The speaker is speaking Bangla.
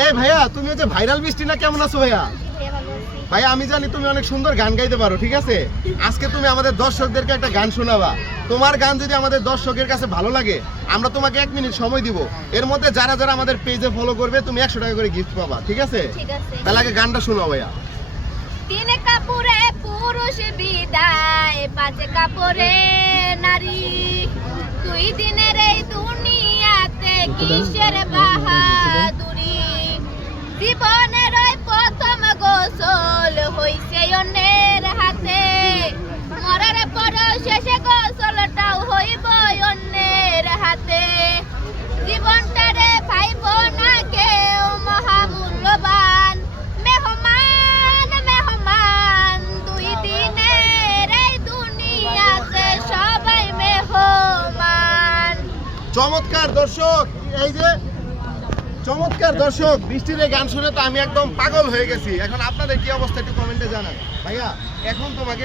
এই ভাইয়া তুমি হচ্ছে ভাইরাল বৃষ্টি না, কেমন আছো ভাইয়া? ভাইয়া আমি জানি তুমি অনেক সুন্দর গান গাইতে পারো, ঠিক আছে? আজকে তুমি আমাদের দর্শকদেরকে একটা গান শোনাবা। তোমার গান যদি আমাদের দর্শকের কাছে ভালো লাগে, আমরা তোমাকে 1 মিনিট সময় দিব। এর মধ্যে যারা যারা আমাদের পেজে ফলো করবে তুমি 100 টাকা করে গিফট পাবা, ঠিক আছে? তাহলে আগে গানটা শোনাও ভাইয়া। তিন কাপড়ে পুরুষ বিদায়, 5 কাপড়ে নারী। 2 দিনের এই দুনিয়াতে কিসের বাহাদুরি। জীবনের ওই প্রথম গোসল হইছে অন্যের হাতে, মরার পর শেষে গোসলটাও হইব অন্যের হাতে। জীবনটারে ভাইব না কেউ মহামূল্যবান, মেহমান মেহমান 2 দিনের এই দুনিয়াতে সবাই মেহমান। চমৎকার দর্শক, এই যে চমৎকার দর্শক, বৃষ্টির এই গান শুনে তো আমি একদম পাগল হয়ে গেছি। এখন আপনাদের কি অবস্থা একটু কমেন্টে জানান। ভাইয়া এখন তোমাকে